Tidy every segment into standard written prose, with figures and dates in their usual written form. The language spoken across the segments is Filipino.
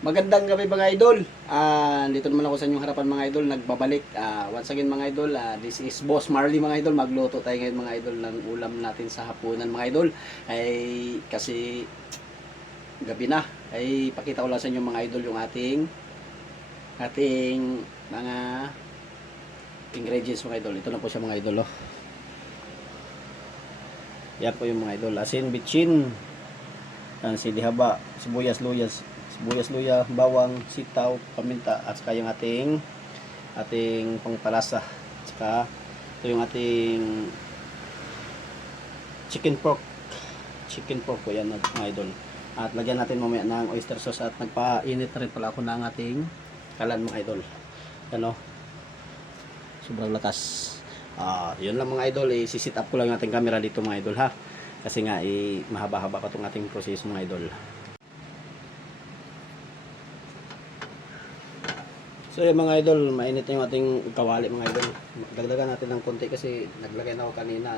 Magandang gabi mga idol. Dito naman ako sa inyong harapan mga idol, nagbabalik. Once again mga idol, this is Boss Marley mga idol. Magluto tayo ngayon mga idol ng ulam natin sa hapunan mga idol. Ay kasi gabi na. Ay pakita ko lang sa inyo mga idol yung ating mga ingredients mga idol. Ito na po siya mga idol. Oh. Yan po yung mga idol. Asin, bitchin, sili haba, sibuyas, luya, bawang, sitaw, paminta, at saka yung ating pangpalasa. At saka ito yung ating chicken pork po yan mga idol. At lagyan natin mamaya ng oyster sauce at nagpainit na rin pala ako ng ating kalan mga idol. Ano? Sobrang lakas. Yun lang mga idol, isisit up ko lang yung ating camera dito mga idol ha. Kasi nga mahaba-haba pa itong ating proseso mga idol. So yung mga idol, mainit na yung ating kawali mga idol. Dagdagan natin ng konti kasi naglagay na ako kanina.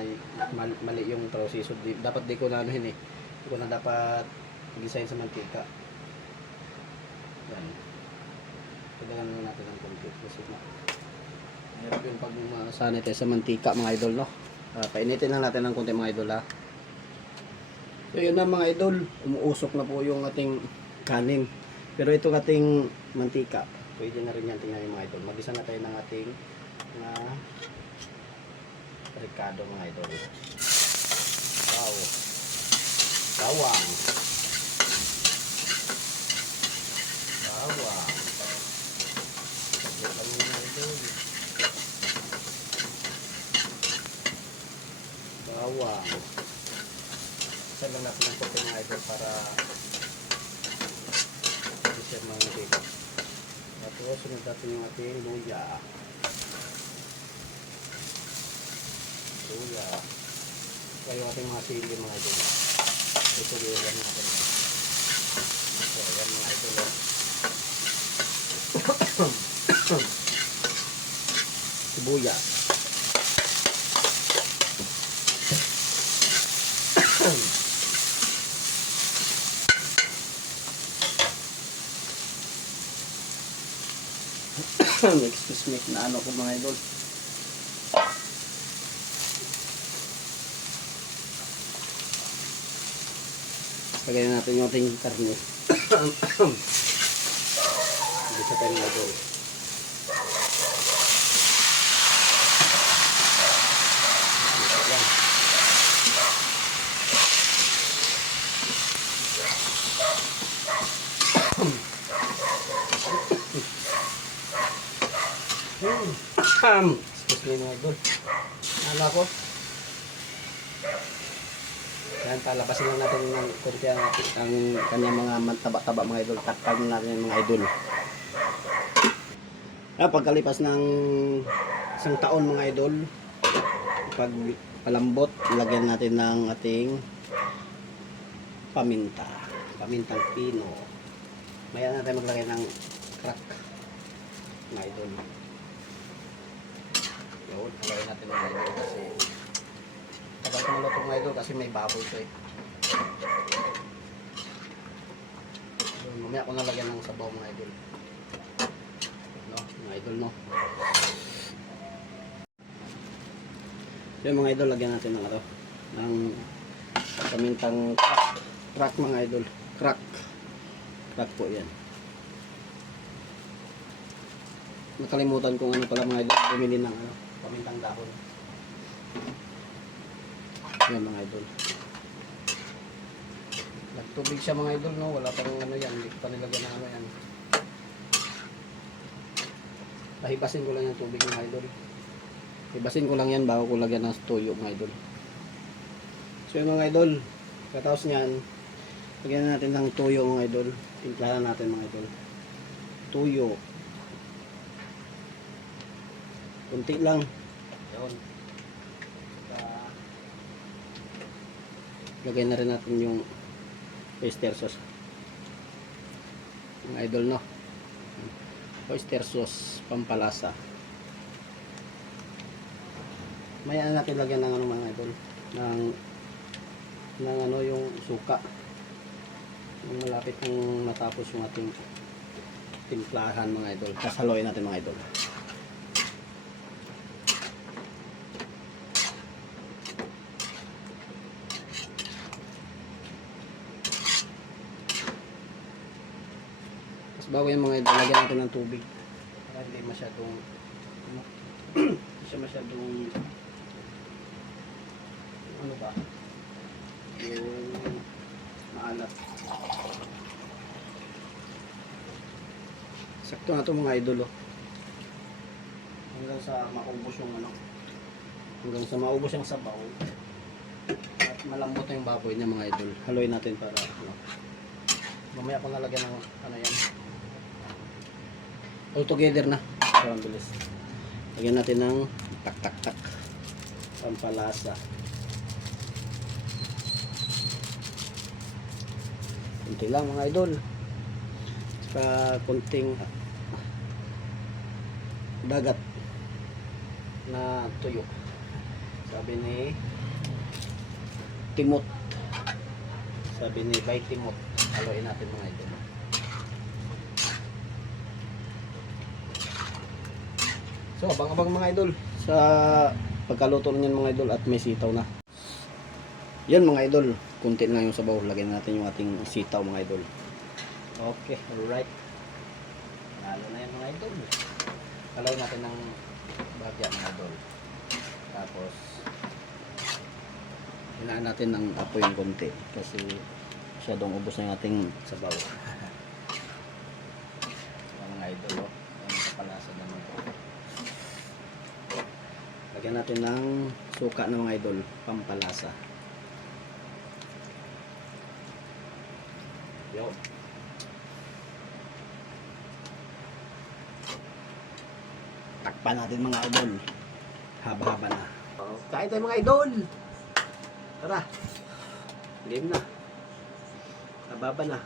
Mali yung proseso. Dapat di ko na anuhin eh. Di ko na dapat gisahin sa mantika. Yan. Dagdagan na natin ng konti. Kasi mahirap yung pag masanit sa mantika mga idol, no? Painitin lang natin ng konti mga idol ha. So yun na mga idol. Umuusok na po yung ating kanin. Pero itong ating mantika, pwede na rin yan, tingnan yung mga idol. Mag-isa na tayo ng ating ricado mga idol. Wow. Bawang. Saglit lang mga idol. Bawang. Isa lang natin ang kote mga idol para i-share mga idol. Tapos sunod natin yung ating luya. Kaya yung ating mga sili mga idol. Ito yung yan natin. So yan mga idol. Sibuyas. Excuse me, naano ko mga idol. Lagyan natin yung ating karne. Bisa tayo mga idol. Excuse me mga idol. Ano ako? Yan, palabasin lang natin ng konti ang kanyang mga taba-taba mga idol. Takpan natin mga idol. Pagkalipas ng isang taon mga idol, pag palambot, lagyan natin ng ating pamintang pino. Maya natin maglagay ng crack mga idol. Yun, lagyan natin mga idol kasi tagal ko maluto mga idol kasi may baboy ito eh. Yun, mamaya ko nalagyan ng sabaw mga idol. No, mga idol no. Yun mga idol, lagyan natin ng ng pamintang crack mga idol. Crack po yan. Nakalimutan kung ano pala mga idol, bumili ng pamintang dahon. Yan mga idol. Nagtubig siya mga idol no, wala pang ano yan, hindi pa nilagyan ng ano yan. Pahibasin ko lang yung tubig mga idol. Hibasin ko lang yan bago ko lagyan ng toyo mga idol. So yung mga idol, katapos nyan, lagyan natin ng toyo mga idol. Timplahan natin mga idol. Toyo. Kunti lang. Yun. Lagay na rin natin yung oyster sauce. Mga idol no. Oyster sauce, pampalasa. Maya natin lagyan ng mga idol. Ng yung suka. Malapit nang matapos yung ating timplahan mga idol. Tapos haluin natin mga idol. Tapos bago yung mga idol, lagyan natin ng tubig. Para hindi masyadong hindi siya masyadong ano ba? Yung maalat. Sakto na ito mga idol, oh. Hanggang sa maubos yung ano. Hanggang sa maubos yung sabaw. At malambot na yung baboy niya mga idol. Haluin natin para ano. Mamaya ko nalagyan ng ano yan. All together na. So, ang bilis. Lagyan natin ng tak-tak-tak. Pampalasa. Kunti lang mga idol. Saka kunting dagat na tuyo. Sabi ni Timot. Sabi ni Bay Timot. Haluin natin mga idol. So, abang-abang mga idol sa pagkaluto niyan mga idol at may sitaw na. Yan mga idol, kunti lang yung sabaw. Lagyan natin yung ating sitaw mga idol. Okay, alright. Lalo na yan mga idol. Kalawin natin ng bagya mga idol. Tapos, hinaan natin ng apoy yung konti. Kasi masyadong ubos na yung ating sabaw. Mga idol, ang kapalasa naman po. Lagyan natin ng suka ng mga idol, pampalasa. Yo. Takpan natin mga idol. Haba-haba na. Kain tayo mga idol. Tara. Game na. Haba-haba na.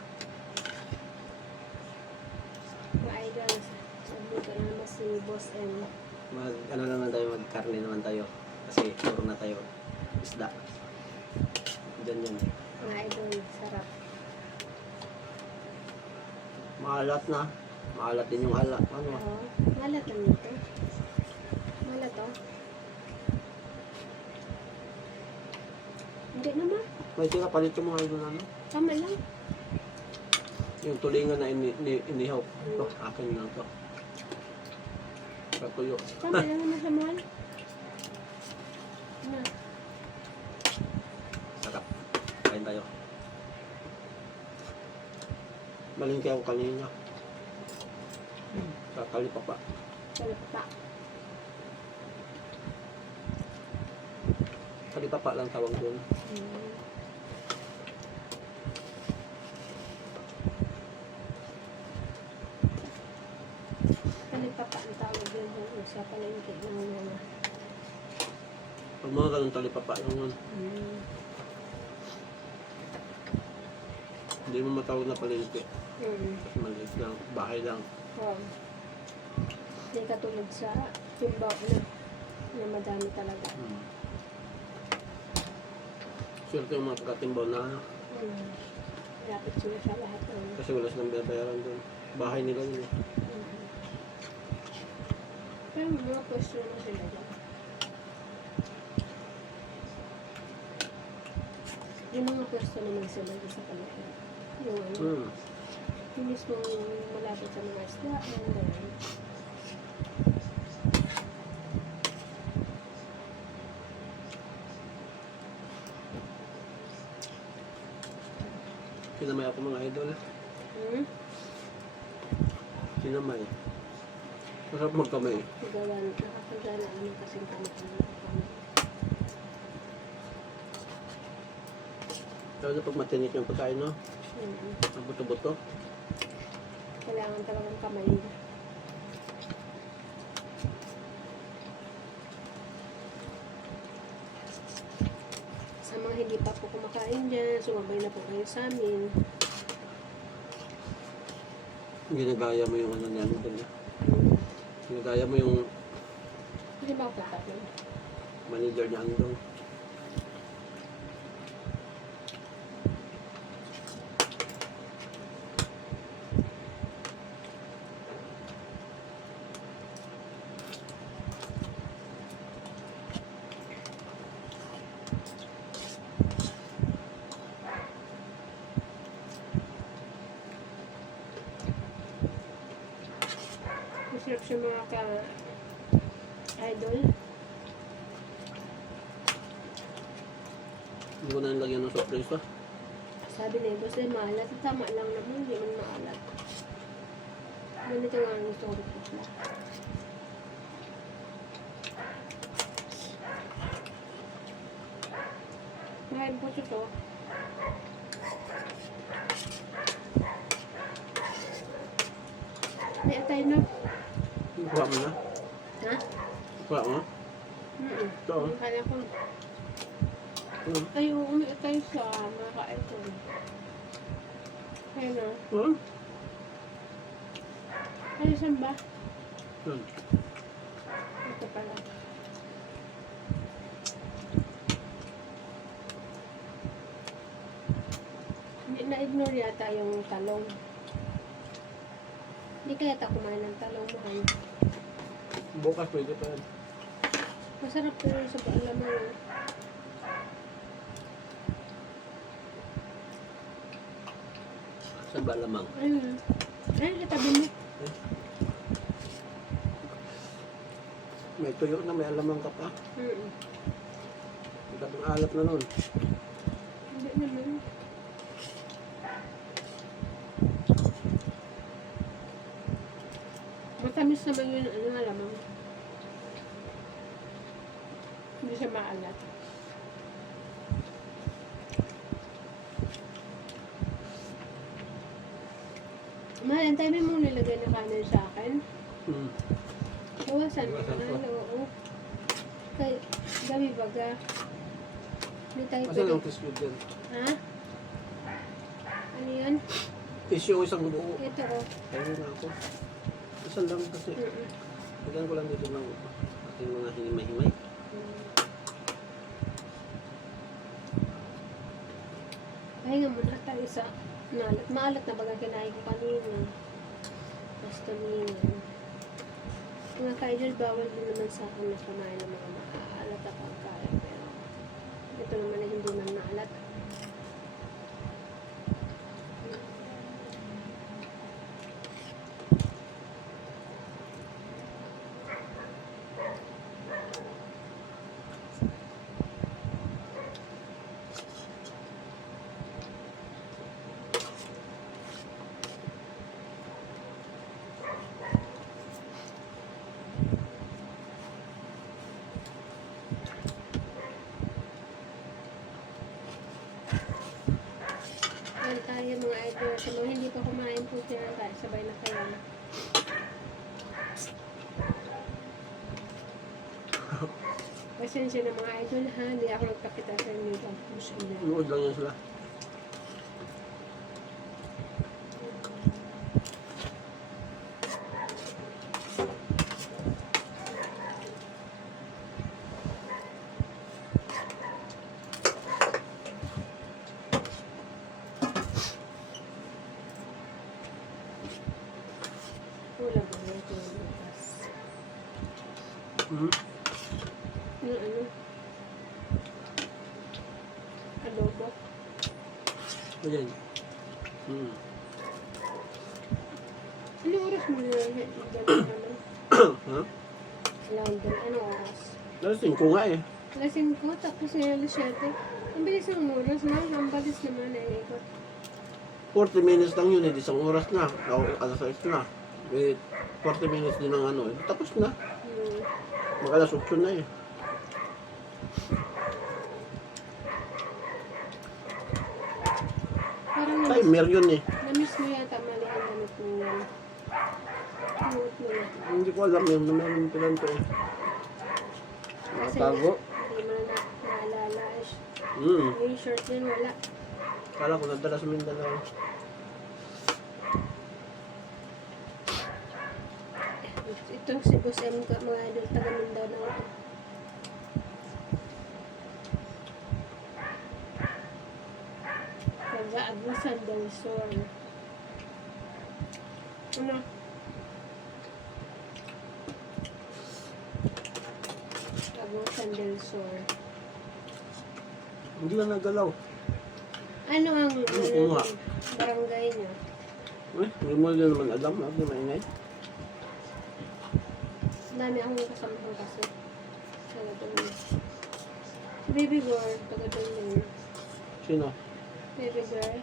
Mga idol, sabi ko naman si Boss M. Ano naman tayo, magkarne naman tayo. Kasi puro na tayo isda. Diyan yan. Mga idol, sarap. Maalat na. Maalat din yung alak. Ano? Oo, malat lang ito. Malat to. Hindi naman. May sila palit yung mga idol ano? Tama lang. Yung tulingan na inihaw. Ito, akin lang to. Katuyo. Tama lang naman sa mahal. Na. Sarap. Kain tayo. Malingki ako kanina. Sa kalipapa. Sarap pa. Kalipapa lang tawag doon. Kalipapa ang tawag yun sa palengke ng mga. Pag mga ganun talipapa lang yun. Hindi mo matawag na palengke. Kasi maliit lang. Bahay lang. Oo. Hindi katulad sa timbaw na madami talaga. Swerte yung mga pagkatimbaw na ano. Lapit sila sa lahat ng. Kasi wala silang binabayaran doon. Bahay nila yun eh. Pero mga pwesto na sila dyan. Yung mga pwesto naman sila dyan sa palengke. Yung ano. Yung mismo malapit sa mga isda. Yung gano'n. Kinamay ako mga idol. Kinamay. Masarap magkamay. Nakakagana naman kasing kami. Lalo na pag matinik yung pagkain, no? Ang buto-buto. Kailangan talagang kamay. Sa mga hindi pa po kumakain dyan, sumabay na po kayo sa amin. Ginagaya mo yung ano niyan doon. Ginagaya mo yung Hindi ba ako tatapin? manager niya doon. Masarap siya mga ka-idol. Hindi ko na nilagyan ng surprise pa. Sabi na boss ay maalat. Tama lang naman, hindi man maalat. Ganito nga ang gusto ko rin. Mahin po ito. May atay na. Kuha mo na. Ha? Kuha mo. Ito. oh. Kaya ko. Ay, umi tayo sa mga ka-iPhone. Ayun na. Ay, saan ba? Ito pala. Na-ignore yata yung talong. Hindi kaya ta kumain ng talong mo kayo. Bukas pwede pa yan. Masarap pero sa paalamang. Saan ba lamang? Ayun. Ayun, katabi mo. May tuyo na, may alamang ka pa. Dapat ang alat na nun. Hindi naman. Matamis naman yun, ano nga lamang. Hindi siya maalat. Mahal, ang tayo mo nilagay na kanin sa akin. Bawasan mo Bawasan na, ko. oo. Kay, gabi baga. Hindi tayo Asan pwede. ang tissue dyan? Ha? Ano yan? Tissue isang buo. Ito oh. Kaya na ako. Isa lang kasi. Lagyan ko lang dito ng ating mga himay-himay. Pahinga muna tayo sa maalat. Maalat na baga kinain ko kanina. Basta mingan. Mga kaidol, bawal din naman sa akin na kumain ng mga maalat at pagkain. Pero ito naman ay hindi man maalat. Ayan tayo mga idol. Sa mga hindi pa kumain po sila tayo. Sabay na kayo. Pasensya na mga idol ha. Hindi ako nagpakita sa inyo. Tapos sila. Nuod lang yan sila. Wala ba na ito yung bukas? Yung ano? Adobo. Ayan. Ano oras mo na gano'n naman? Ha? Laundry. Ano oras? Alas 5 nga eh. Lasing ko, tapos ngayon alas 7. Ang bilis ng oras na. Ang balis naman na ikot. 40 minutes lang yun eh. Isang oras na. O alas 6 na. Eh, 40 minutes din ang ano eh. Tapos na. Mag-alas 8 na eh. Parang Timer yun eh. na-miss mo yata mali ang gamit mo yan. Gamit mo na. Hindi ko alam yun. Meron pilan to eh. Kasi Tago. hindi mo na naalala. Hmm. Yung short din wala. Kala ko nadala sa Mindanao. Itong si Boss M ko, mga idol taga Mindanao. Taga Agusan del Sur. Ano? Agusan del Sur. Hindi lang nagalaw. Ano ang kumuha? barangay niya? Eh, hindi mo din naman alam. Hindi maingay. Dami akong kasama kasi. Taga doon. Si Baby Girl, taga doon yun. Sino? Baby Girl.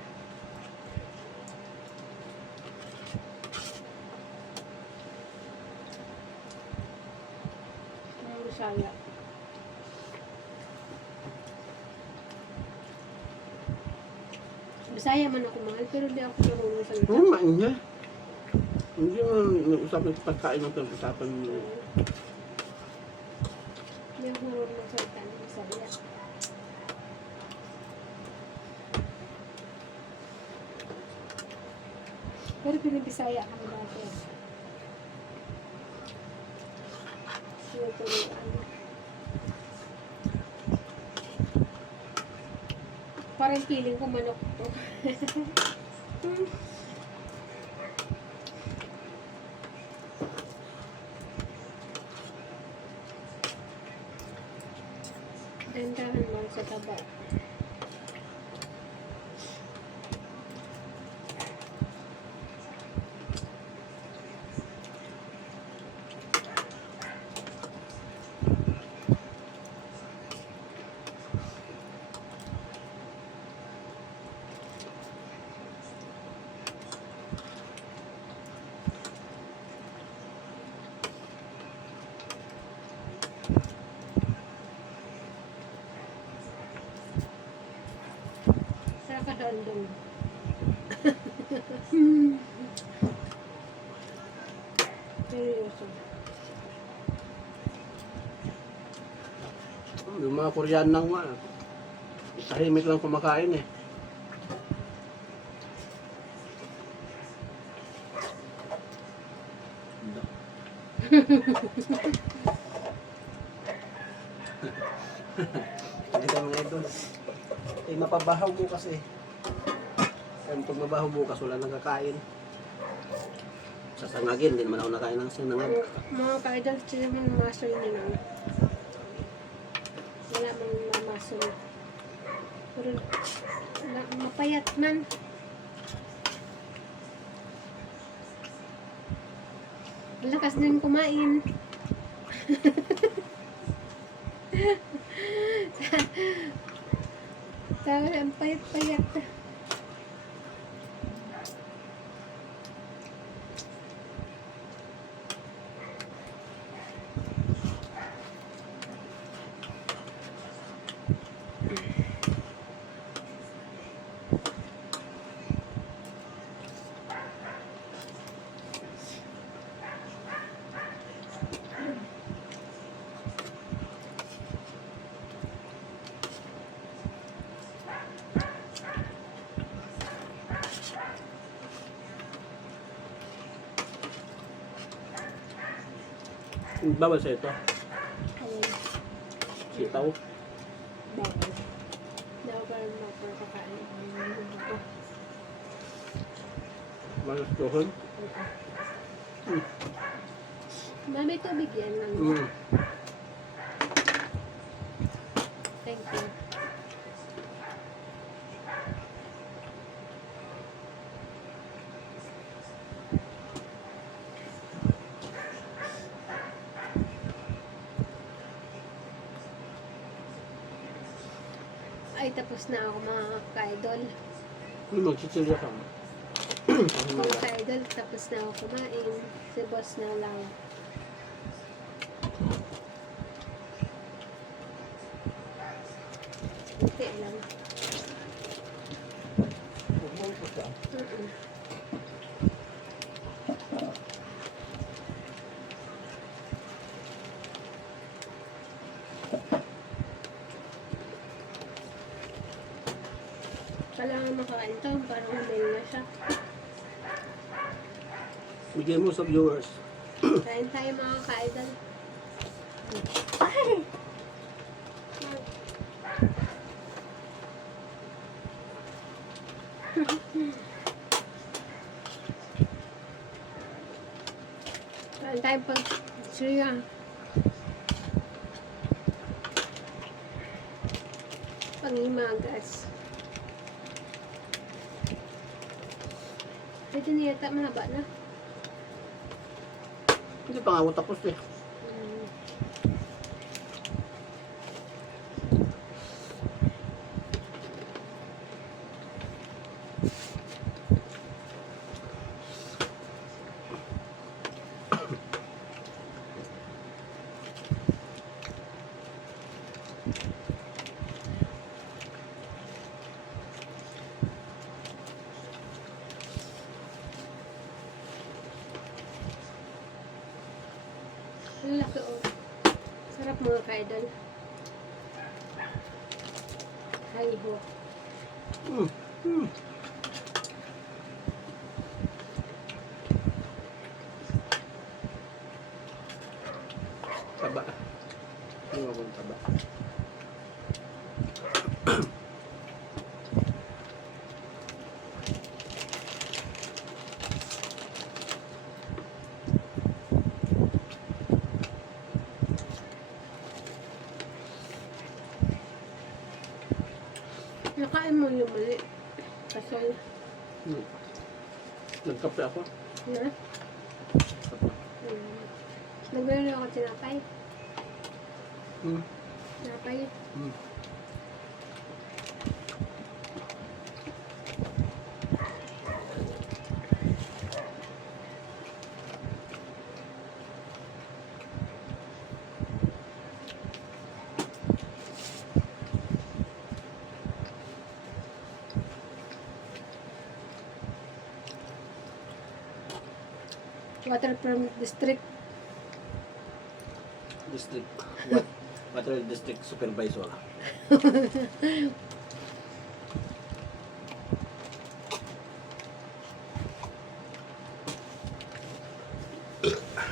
Ang Bisaya. Bisaya man ako mahal, pero di ako marunong salita. Maingay. Hindi mo nag-usapan sa pagkain ng pag-usapan mo. Hindi ako marunong magsalita ng Bisaya. Pero pinibisaya kami dati. Sinuturuan. Parang feeling ko manok to. Dandahan mo sa taba. Nakakandong. Seryoso. Yung mga Korean nang tahimik lang kumakain eh. Hindi ka mga idol. Eh, mapabahaw bukas eh. Kaya pag mabahaw bukas, wala nang kakain. Sasangagin, hindi naman ako nakain ng sinangag. Mga ka-idol, sila man master nila. Wala man mamasol. Pero mapayat man. Lakas din kumain. Tapos ang payat-payat. Bawal sa ito. Ayun. Sitaw. Bawal. Daw ba mapapakain ang buko? Malastuhon. Mami, tubig yan. Mm. Thank you. Ay, tapos na ako mga ka-idol. Magsisilya ka. Mga ka-idol, tapos na ako kumain. Si boss na lang. Hindi lang. Mm-mm. Kailangan makakain to, parang humil na siya. Bigyan mo sa viewers. Kain tayo mga ka-idol. Ay! Kain tayo pag suya. Pangimagas. Ito na yata, mahaba na. Hindi pa nga ako tapos eh. Ang laki oh. Sarap mga ka-idol. Hay ho. Mm. Mm. Taba. Ano ba ang taba? Nakain mo yung mali. Kasol. Hmm. Nagkape ako. Na? Nagmeron ako tinapay. Hmm. Tinapay. Hmm. Waterfront District. District. Water District Supervisor.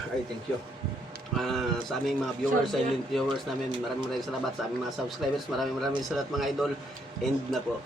Ay, thank you. Sa aming mga viewers, Sobra. silent viewers namin, maraming salamat sa aming mga subscribers. Maraming salamat mga idol. End na po.